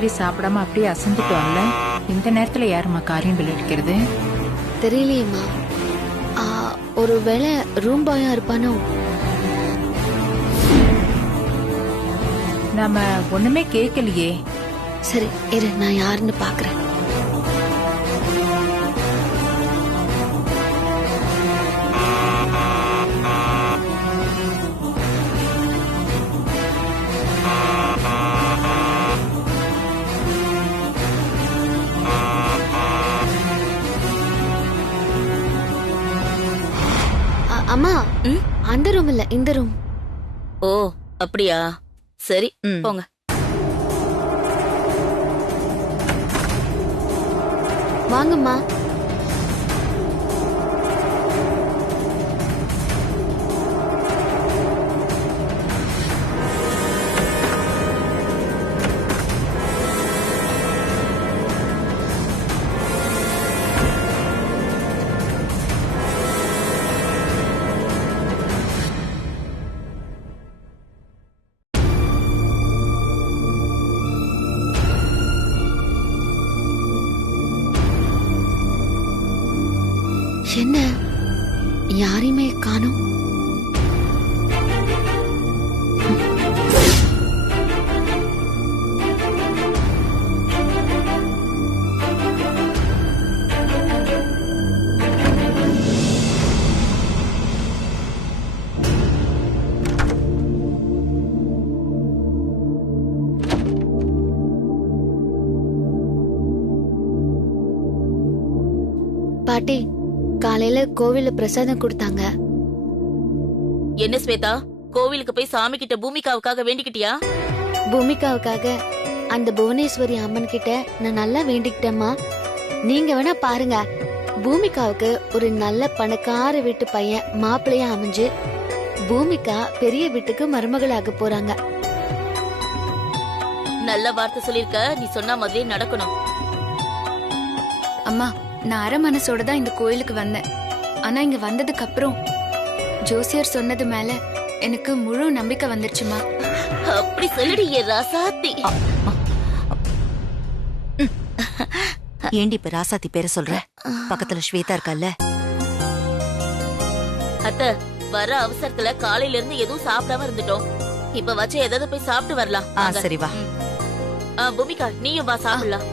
ராத்திரி சாப்பிடாம அப்படியே அசந்துட்டோம்ல. இந்த நேரத்துல யாருமா காரியங்கள் அடிக்கிறது? தெரியலையேம்மா. ஒரு வேளை ரூம் பாயா இருப்பானோ? நாம ஒண்ணுமே கேட்கலையே. சரி இரு, நான் யாருன்னு பாக்குறேன். அம்மா, அந்த ரூம் இல்ல, இந்த ரூம். ஓ அப்படியா? சரி போங்க. வாங்கம்மா. என்ன யாரையுமே காணோம்? பாட்டி, காலையில கோவில்ல பிரசாதம் கொடுத்தாங்க. என்ன ஸ்வேதா, கோவிலுக்கு போய் சாமி கிட்ட பூமிகாவுக்காக வேண்டிக்கிட்டியா? பூமிகாவுக்காக அந்த புவனேஸ்வரி அம்மன் கிட்ட நான் நல்லா வேண்டிக்கிட்டேம்மா. நீங்க வேணா பாருங்க, பூமிகாவுக்கு ஒரு நல்ல பணக்கார வீட்டு பையன் மாப்பிள்ளையா அமைஞ்சு பூமிகா பெரிய வீட்டுக்கு மருமகளாக போறாங்க. நல்ல வார்த்தை சொல்லிருக்க. நீ சொன்ன மாதிரியே நடக்கணும். அம்மா, நான் அரை மனசோட தான் இந்த கோயிலுக்கு வந்தேன். ஆனா இங்க வந்ததுக்கு அப்புறம் ஜோசியர் சொன்னது மேல எனக்கு முழு நம்பிக்கை வந்துருச்சுமா. அப்படி சொல்லுடி ராசாத்தி. ஏண்டி இப்ப ராசாத்தி பேரை சொல்ற? பக்கத்துல ஸ்வேதா இருக்கல்ல. அத்த, வர அவசரத்துல காலையில இருந்து எதுவும் சாப்பிடாம இருந்துட்டோம். இப்ப வச்சு ஏதாவது போய் சாப்பிட்டு வரலாம். சரி வா. பூமிகா, நீயும் வா சாப்பிடலாம்.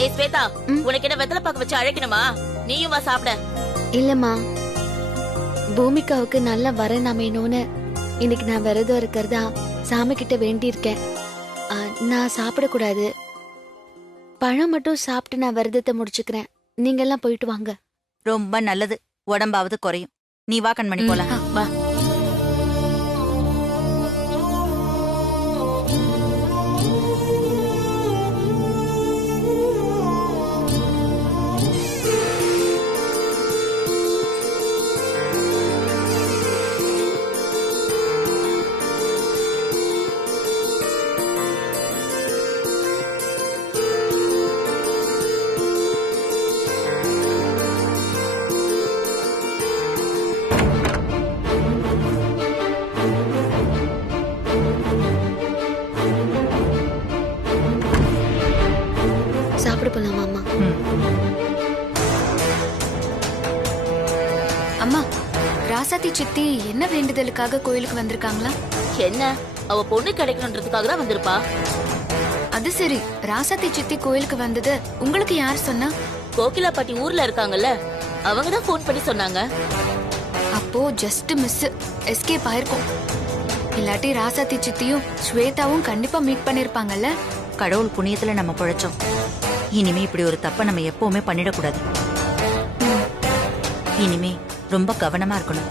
ஏ ஸ்வேதா, உனக்கு என்ன வெத்தலை பாக்க வச்சு அழைக்கணுமா? நீயும் வா சாப்பிட. இல்லம்மா, பூமிகாவுக்கு நல்ல வரன் அமையணும்னு இன்னைக்கு நான் விரதம் இருக்கிறதா சாமி கிட்ட வேண்டி இருக்கேன். நான் சாப்பிடக்கூடாது, பழம் மட்டும் சாப்பிட்டு நான் விரதத்தை முடிச்சுக்கிறேன். நீங்க எல்லாம் போயிட்டு வாங்க. ரொம்ப நல்லது, உடம்பாவது குறையும். நீ வா கண்மணி, போலாம். வா. சாப்பிட போலாமா அம்மா? அம்மா, ராசாத்தி சித்தி என்ன வேண்டுதலுக்காக கோயிலுக்கு வந்திருக்காங்களா? என்ன, அவ பொண்ணு கிடைக்கணுன்றதுக்காக தான் வந்திருப்பா. அது சரி, ராசாத்தி சித்தி கோயிலுக்கு வந்தது உங்களுக்கு யார் சொன்னா? கோகிலா பாட்டி ஊர்ல இருக்காங்கல்ல, அவங்க தான் போன் பண்ணி சொன்னாங்க. அப்போ ஜஸ்ட் மிஸ், எஸ்கேப் ஆயிருக்கும். இல்லாட்டி ராசாத்தி சித்தியும் ஸ்வேதாவும் கண்டிப்பா மீட் பண்ணிருப்பாங்கல்ல. கடவுள் புண்ணியத்துல நம்ம பிழைச்சோம். இனிமே இப்படி ஒரு தப்ப நம்ம எப்பவுமே பண்ணிடக்கூடாது. இனிமே ரொம்ப கவனமா இருக்கணும்.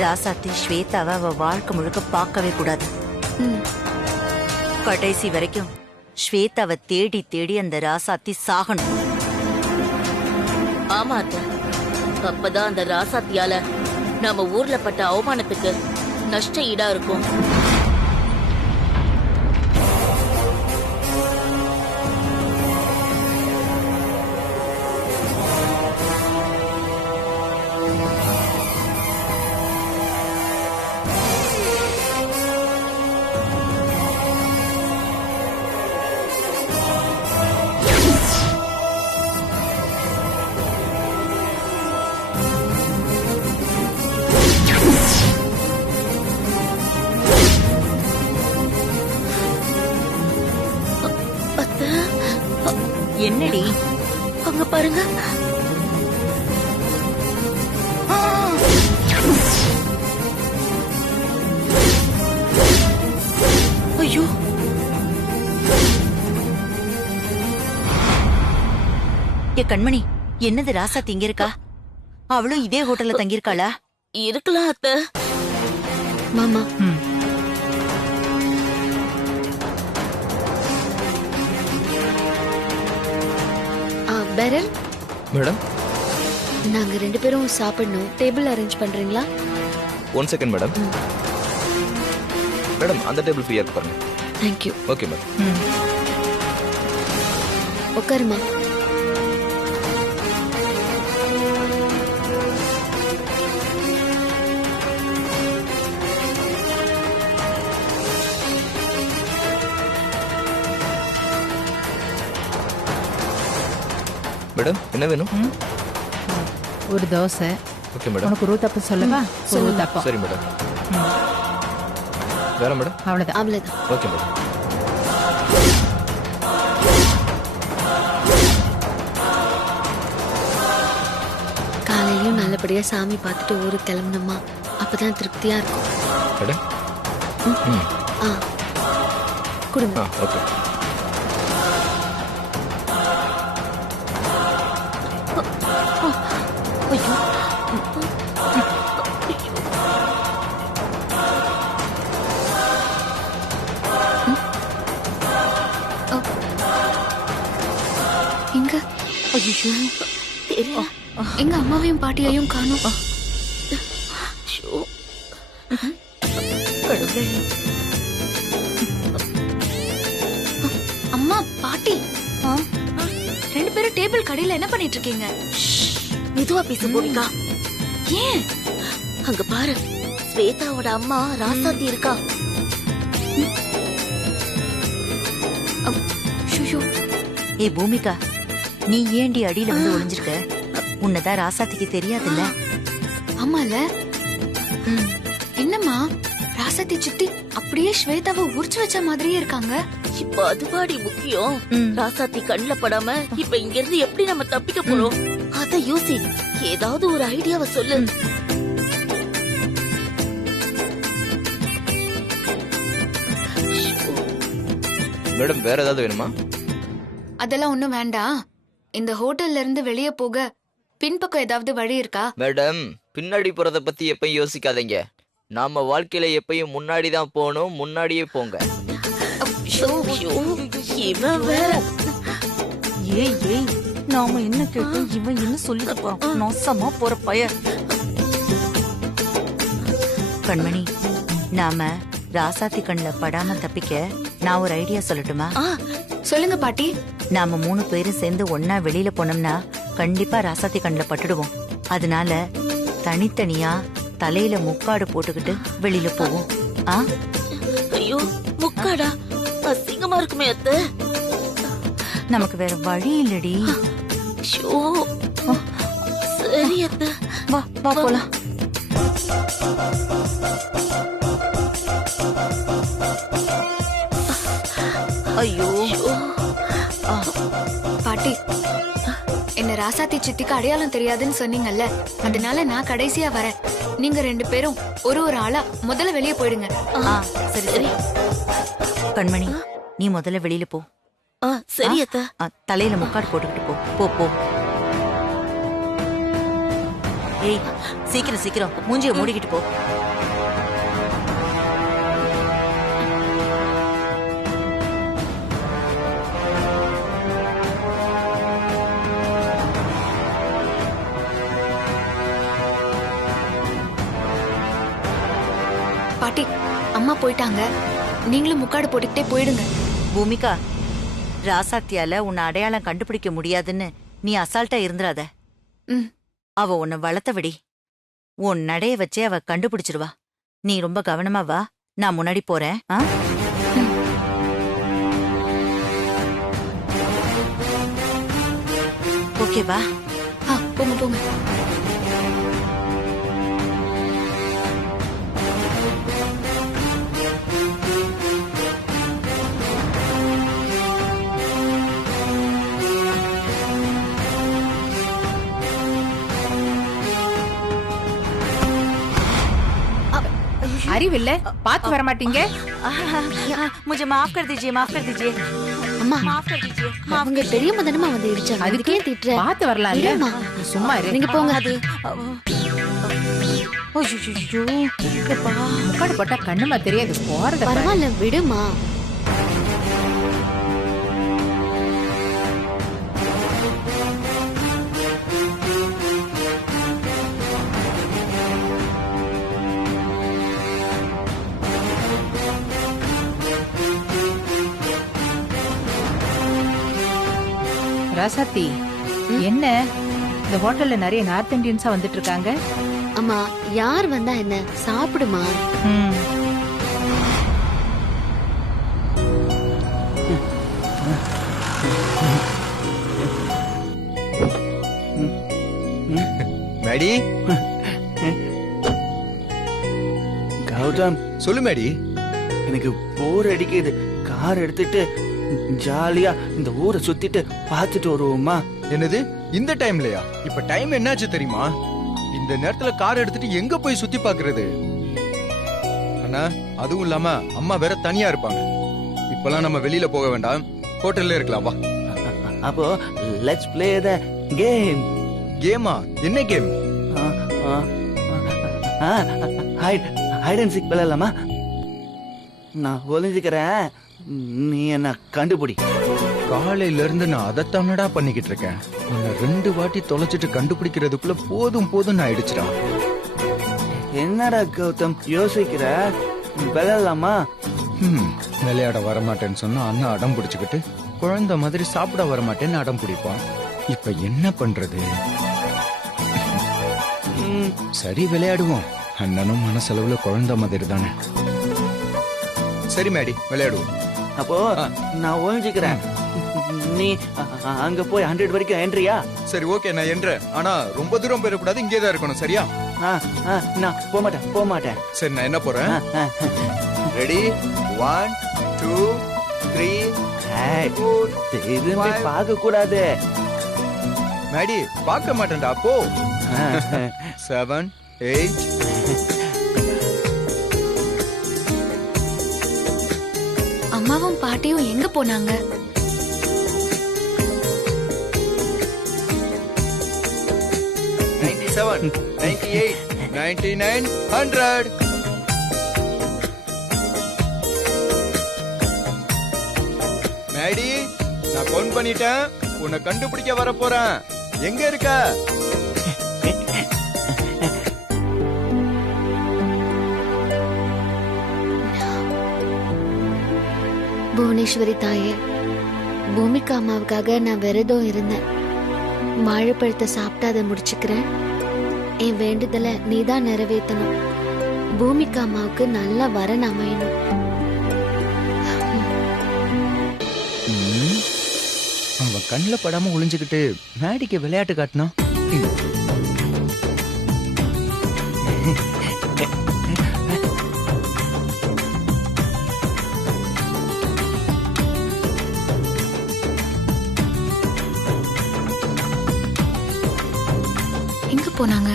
ராசாத்தி ஸ்வேதாவை அவ வாழ்க்கை முழுக்க பார்க்கவே கூடாது. கடைசி வரைக்கும் ஸ்வேதாவை தேடி தேடி அந்த ராசாத்தி சாகணும். ஆமா அத்த, அப்பதான் அந்த ராசாத்தியால நம்ம ஊர்ல பட்ட அவமானத்துக்கு நஷ்ட ஈடா இருக்கும். என்னடி? அங்க பாருங்க. ஐயோ, ஏ கண்மணி, என்னது ராசாத்தி இங்க இருக்கா? அவளும் இதே ஹோட்டல்ல தங்கியிருக்காளா? இருக்கலாம் அத்தை. மாமா பெரல், மேடம் நாங்க 2 பேரும் சாப்பிடணும். டேபிள் அரேஞ்ச் பண்றீங்களா? 1 செகண்ட் மேடம். மேடம் அந்த டேபிள் ஃப்ரீயா இருக்கு பாருங்க. தேங்க்யூ. Okay madam. உட்காருமா. மேடம் என்ன வேணும்? ஒரு தோசை. Okay madam. உனக்கு ஒரு ஊத்தப்பம் சொல்லவா? ஒரு ஊத்தப்பம். சரி மேடம். வேற மேடம்? அவ்வளவுதான். அவ்வளவுதான். Okay madam. காலையிலயும் நல்லபடியா சாமி பார்த்துட்டு ஊருக்கு கிளம்பணுமா? அப்பதான் திருப்தியா இருக்கும். மேடம் ஆ கொடுங்க. ஓகே. ஐயோ, எங்க ஐயோ, தெரியல. எங்க அம்மாவையும் பாட்டியையும் காணோம். ஐயோ, கடவுளே. அம்மா, பாட்டி, 2 பேரும் டேபிள் கடையில என்ன பண்ணிட்டு இருக்கீங்க? மெதுவா பேசு பூமிகா. ஏன்? அங்க பாரு, ஸ்வேதாவோட அம்மா ராசாத்தி இருக்கா. ஷுஷு, ஏ பூமிகா, நீ ஏண்டி அடியில வந்து ஒளிஞ்சிருக்க? உன்னதான் ராசாத்திக்கு தெரியாதுல்ல? ஆமால. என்னம்மா, ராசாத்தி சித்தி அப்படியே ஸ்வேதாவை உரிச்சு வச்ச மாதிரியே இருக்காங்க. இப்ப அதுவாடி முக்கியம். ராசாத்தி கண்ணுல படாம இப்ப இங்க இருந்து எப்படி நம்ம தப்பிக்க போறோம்? அத யோசி. ஏதாவது ஒரு ஐடியாவை சொல்லு. மேடம் வேற ஏதாவது வேணுமா? அதெல்லாம் ஒண்ணும் வேண்டாம். இந்த ஹோட்டல்ல இருந்து வெளியே போக பின்பக்கம் ஏதாவது வழி இருக்கா? மேடம் பின்னாடி போறத பத்தி எப்பயும் யோசிக்காதீங்க. நாம வாழ்க்கையில எப்பயும் முன்னாடி தான் போகணும். முன்னாடியே போங்க. ஐயோ, இவன் வேற. ஏய் ஏய், நாம என்ன கேட்டோம், இவன் என்ன சொல்லிட்டு போறான்? நோசமா போற பய. கண்மணி, நாம ராசாத்தி கண்ணுல படாம தப்பிக்க நான் ஒரு ஐடியா சொல்லட்டுமா? சொல்லுங்க பாட்டி. நாம 3 பேரும் சேர்ந்து ஒன்னா வெளியில போனோம்னா கண்டிப்பா ராசாத்தி கண்ணுல பட்டுடுவோம். அதனால தனித்தனியா தலையில முக்காடு போட்டுக்கிட்டு வெளியில போவோம். ஐயோ, முக்காடா? அசிங்கமா இருக்குமே அத்தை. நமக்கு வேற வழி இல்லடி. ஐயோ, சரி அத்தை. வா வா போலாம். ஐயோ பாட்டி, என்ன ராசாத்தி சித்திக்கு அடையாளம் தெரியாதுன்னு சொன்னீங்கல்ல, அதனால நான் கடைசியா வரேன். நீங்க 2 பேரும் ஒரு ஆளா முதல்ல வெளியே போயிடுங்க. சரி சரி. கண்மணி, நீ முதல்ல வெளியில போ. சரி அத்தை. தலையில முக்காடு போட்டுக்கிட்டு போ. போ போ. ஏய், சீக்கிரம் சீக்கிரம் மூஞ்சிய மூடிக்கிட்டு போ. பாட்டி, அம்மா போயிட்டாங்க. நீங்களும் முக்காடு போட்டுக்கிட்டே போயிடுங்க. பூமிகா, ராசாத்தியால உன்னை அடையாளம் கண்டுபிடிக்க முடியாதுன்னு நீ அசால்ட்டா இருந்துராத. அவ உன்னை வளர்த்த விடி. உன் நடைய வச்சே அவ கண்டுபிடிச்சிருவா. நீ ரொம்ப கவனமா வா. நான் முன்னாடி போறேன். ஓகேவா? போங்க போங்க. அறிவில்ல பாத்து வர மாட்டீங்க? मुझे माफ कर दीजिए, माफ कर दीजिए, அம்மா माफ कर दीजिए, माफ அவங்க தெரியாம தானமா வந்து இடிச்சாங்க. அதுக்கு அதுக்கே திட்டுற. பாத்து வரலாம்ல. இருமா. நீ சும்மா இரு. நீங்க போங்க. முக்காடு போட்டா கண்ணுமா தெரியாது போறத பாரு. பரவாயில்ல விடுமா. ராசாத்தி என்ன இந்த ஹோட்டல்ல நிறைய நார்த் இந்தியன்ஸா வந்துட்டு இருக்காங்க. அம்மா யார் வந்தா என்ன, சாப்பிடுமா. ம். மேடி கௌதம், சொல்லு மேடி. எனக்கு போர் அடிக்குது. கார் எடுத்துட்டு ஜாலியா இந்த ஊரை சுத்திட்டு பார்த்துட்டு வருவோமா? என்னது இந்த டைம்லயா? இப்ப டைம் என்னாச்சு தெரியுமா? இந்த நேரத்துல கார் எடுத்துட்டு எங்க போய் சுத்தி பாக்குறது? அண்ணா, அதுவும் இல்லாம அம்மா வேற தனியா இருப்பாங்க. இப்பெல்லாம் நம்ம வெளியில போக வேண்டாம், ஹோட்டல்ல இருக்கலாம். வா. அப்போ லெட்ஸ் ப்ளே த கேம். கேமா? என்ன கேம்? ஹைட் அண்ட் சீக் விளையாடலாமா? நான் ஒளிஞ்சுக்கிறேன், நீ என்ன கண்டுபிடி. காலையில இருந்து நான் அதைத்தானடா பண்ணிக்கிட்டு இருக்கேன். உன்னை 2 வாட்டி தொலைச்சிட்டு கண்டுபிடிக்கிறதுக்குள்ள போதும் ஆயிடுச்சுடா. என்னடா கௌதம் யோசிக்கிற? விளையாடலாமா? விளையாட வரமாட்டேன்னு சொன்னா அண்ணா அடம் பிடிச்சுக்கிட்டு குழந்தை மாதிரி சாப்பிட வரமாட்டேன்னு அடம் பிடிப்பான். இப்ப என்ன பண்றது? சரி விளையாடுவோம். அண்ணனும் மனசளவுல குழந்தை மாதிரி தானே. சரி மேடி, விளையாடுவோம். அப்போ நான் ஒளிஞ்சுக்கிறேன், நீ அங்க போய் 100 வரைக்கும் என்ட்ரியா? சரி ஓகே, நான் என்றேன். ஆனா ரொம்ப தூரம் போயிடக்கூடாது, இங்கே தான் இருக்கணும். சரியா? நான் போக மாட்டேன். சரி, நான் என்ன போறேன். ரெடி? 1 2 3. திரும்பி பார்க்க கூடாது. மேடி, பார்க்க மாட்டேன்டா. போ. 7 8. அம்மாவும் பாட்டியும் எங்க போனாங்க? 97 98 99 100. மேடி, நான் ஃபோன் பண்ணிட்டேன். உன்னை கண்டுபிடிக்க வர போறேன். எங்க இருக்க? புவனேஸ்வரி தாயே, பூமிகா அம்மாவுக்காக நான் விரதம் இருந்தேன். வாழைப்பழத்தை சாப்பிட்டு அதை முடிச்சுக்கிறேன். என் வேண்டுதலை நீதான் நிறைவேற்றணும். பூமிகா அம்மாவுக்கு நல்ல வரன் அமையணும். அவன் கண்ணில் படாம ஒளிஞ்சுக்கிட்டு மேடிக்கு விளையாட்டு காட்டினா. எங்க போனாங்க?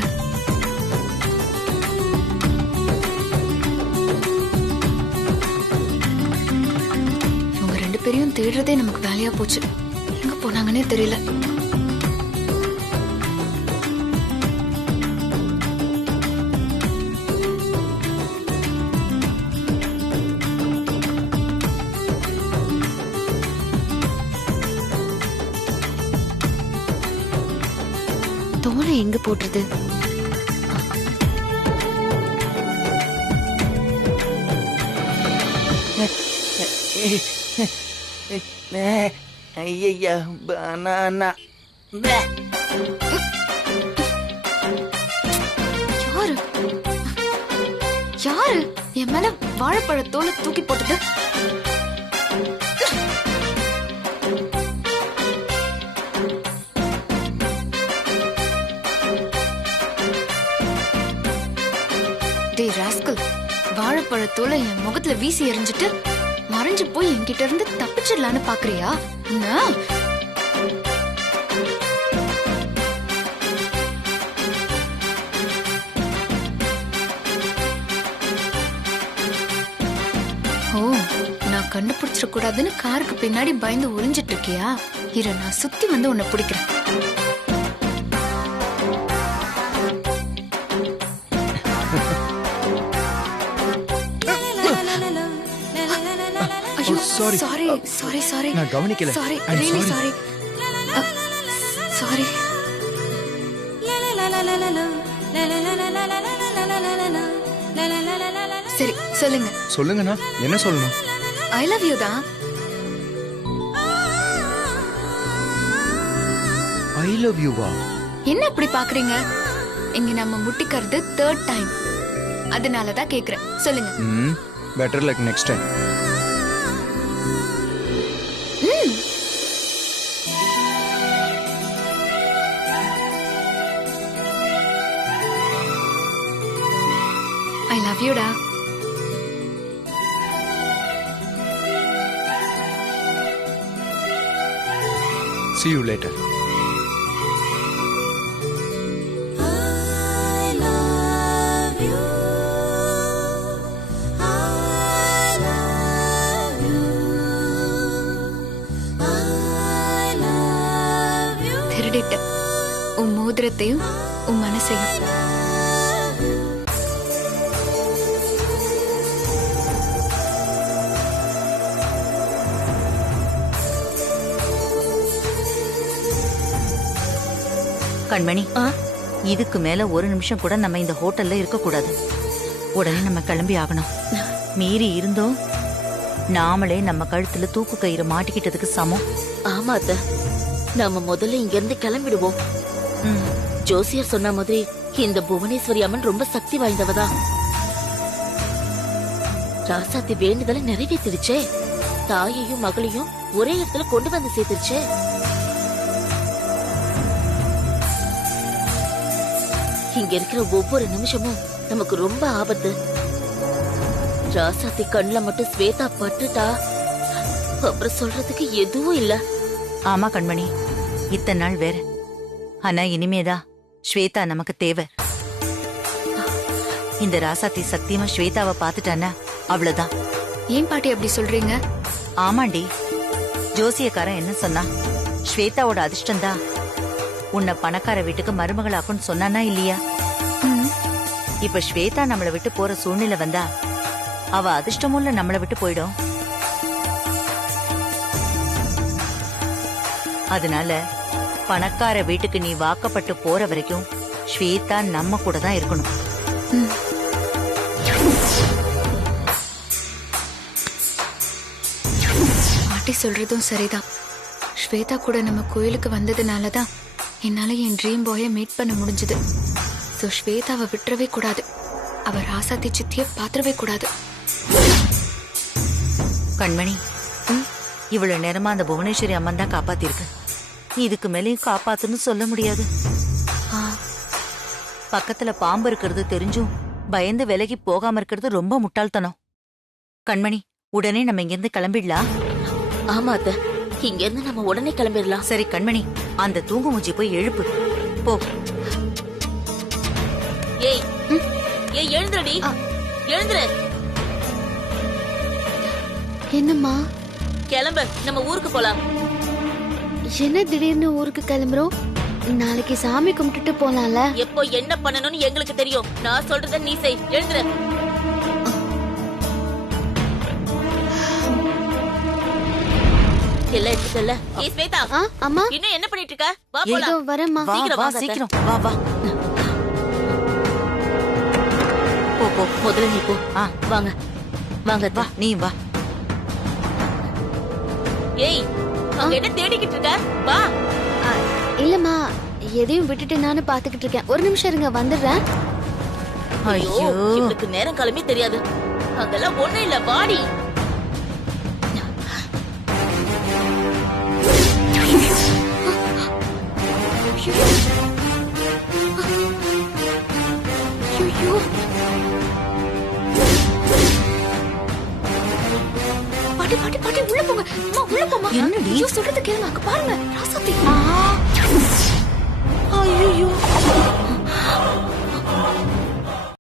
இவங்க 2 பேரையும் தேடுறதே நமக்கு வேலையா போச்சு. எங்க போனாங்கன்னே தெரியல. தோலை எங்க போட்டுறது? ஐயா, பனானா. யாரு யாரு என் மேல வாழைப்பழ தோலை தூக்கி போட்டது? டேய் ராஸ்கல், வாழைப்பழத்தோலை என் முகத்துல வீசி எறிஞ்சிட்டு மறைஞ்சு போய் என்கிட்ட இருந்து தப்பிச்சிடலான்னு பாக்குறியா? கண்டுபிடிச்சிட கூடாதுன்னு காருக்கு பின்னாடி பயந்து ஒளிஞ்சிட்டு இருக்கியா? இரு, நான் சுத்தி வந்து உன்னை பிடிக்கிறேன். ஐயோ, sorry. சாரி சாரி சாரி நான் கவனிக்கல. Sorry, I'm really sorry. Sorry sorry. சரி, சொல்லுங்க. சொல்லுங்கண்ணா, என்ன சொல்லணும்? ஐ லவ் யூ தான். ஐ லவ் யூவா? என்ன இப்படி பாக்குறீங்க? இங்க நம்ம முட்டிக்கிறது 3rd டைம், அதனாலதான் கேக்குறேன். சொல்லுங்க. Better like next time. I love யூடா. See you later. திருடிட்ட உன் மோதிரத்தையும் உன் மனசையும். கண்மணி, இதுக்கு மேல ஒரு நிமிஷம் கூட நம்ம இந்த ஹோட்டல்ல இருக்க கூடாது. உடனே நம்ம கிளம்பி ஆகணும். மீறி இருந்தோம் நாமளே நம்ம கழுத்துல தூக்கு கயிறு மாட்டிக்கிட்டதுக்கு சமம். ஆமா அத்தை, நாம முதல்ல இங்க இருந்து கிளம்பிடுவோம். ஜோசியர் சொன்ன மாதிரி இந்த புவனேஸ்வரி அம்மன் ரொம்ப சக்தி வாய்ந்தவதா. ராசாத்தி வேண்டுதலை நிறைவேற்றிடுச்சே. தாயையும் மகளையும் ஒரே இடத்துல கொண்டு வந்து சேர்த்துருச்சே. இங்க இருக்கிற ஒவ்வொரு நிமிஷமும் நமக்கு ரொம்ப ஆபத்து. ராசாத்தி கண்ணுல மட்டும் ஸ்வேதா பட்டுட்டா அப்புறம் சொல்றதுக்கு எதுவும் இல்ல. ஆமா கண்மணி, இத்தனை நாள் வேற. ஆனா இனிமேதான் ஸ்வேதா நமக்கு தேவை. இந்த ராசாத்தி சத்தியமா ஸ்வேதாவை பாத்துட்டானா அவ்வளவுதான். ஏன் பாட்டி அப்படி சொல்றீங்க? ஆமாண்டி, ஜோசியக்காரன் என்ன சொன்னா? ஸ்வேதாவோட அதிர்ஷ்டம்தான் உன்னை பணக்கார வீட்டுக்கு மருமகளாக்குன்னு சொன்னானா இல்லையா? இப்ப ஸ்வேதா நம்மளை விட்டு போற சூழ்நிலை வந்தா அவ அதிர்ஷ்டமுள்ள நம்மளை விட்டு போயிடும். அதனால பணக்கார வீட்டுக்கு நீ வாக்கப்பட்டு போற வரைக்கும் ஸ்வேதா நம்ம கூட தான் இருக்கணும். பாட்டி சொல்றதும் சரிதான். ஸ்வேதா கூட நம்ம கோயிலுக்கு வந்ததுனாலதான் என்னால என் ட்ரீம் பாய மீட் பண்ண முடிஞ்சது. சோ ஸ்வேதாவை விட்டுறவே கூடாது. அவ ராசாத்தி சித்திய பாத்திரவே கூடாது. கண்மணி, இவ்வளவு நேரமா அந்த புவனேஸ்வரி அம்மன் தான் காப்பாத்திருக்கு. இதுக்கு மேலேயும் காப்பாத்துன்னு சொல்ல முடியாது. பக்கத்துல பாம்பு இருக்கிறது தெரிஞ்சும் பயந்து விலகி போகாம இருக்கிறது ரொம்ப முட்டாள்தனம். கண்மணி, உடனே நம்ம இங்கிருந்து கிளம்பிடலாம். ஆமா அத்தை, இங்க இருந்து நம்ம உடனே கிளம்பிடலாம். சரி கண்மணி, அந்த தூங்கு மூஞ்சி போய் எழுப்பு போ. ஏய் ஏய், எழுந்துடி, எழுந்துரு. என்னம்மா? கிளம்பு, நம்ம ஊருக்கு போலாம். என்ன திடீர்னு ஊருக்கு கிளம்புறோம்? நாளைக்கு சாமி கும்பிட்டுட்டு போலாம்ல. எப்போ என்ன பண்ணணும்னு எங்களுக்கு தெரியும். நான் சொல்றத நீ செய். எழுந்துரு. எல்லாம் எடுத்துக்கல. ஏய் ஸ்வேதா, அம்மா இன்னும் என்ன பண்ணிட்டு இருக்க? வா ஏதோ போலாம். வரேம்மா. வா சீக்கிரம் வா, வாங்க, சீக்கிரம் வா வா. போ போ, முதல்ல நீ போ. வாங்க வாங்க வா, நீ வா. ஏய், அங்க என்ன தேடிக்கிட்டு இருக்க? வா. இல்லம்மா, எதையும் விட்டுட்டு நானும் பாத்துக்கிட்டு இருக்கேன். ஒரு நிமிஷம் இருங்க, வந்துடுறேன். ஐயோ, இவளுக்கு நேரம் காலமே தெரியாது. அங்கெல்லாம் ஒண்ணு இல்ல, வாடி. பாட்டி பாட்டி பாட்டி, உள்ள போங்க. அம்மா, உள்ள போமா. என்னடி? ஐயோ, சொல்றது கேளுங்க. அங்க பாருங்க, ராசாத்தி. ஐயோ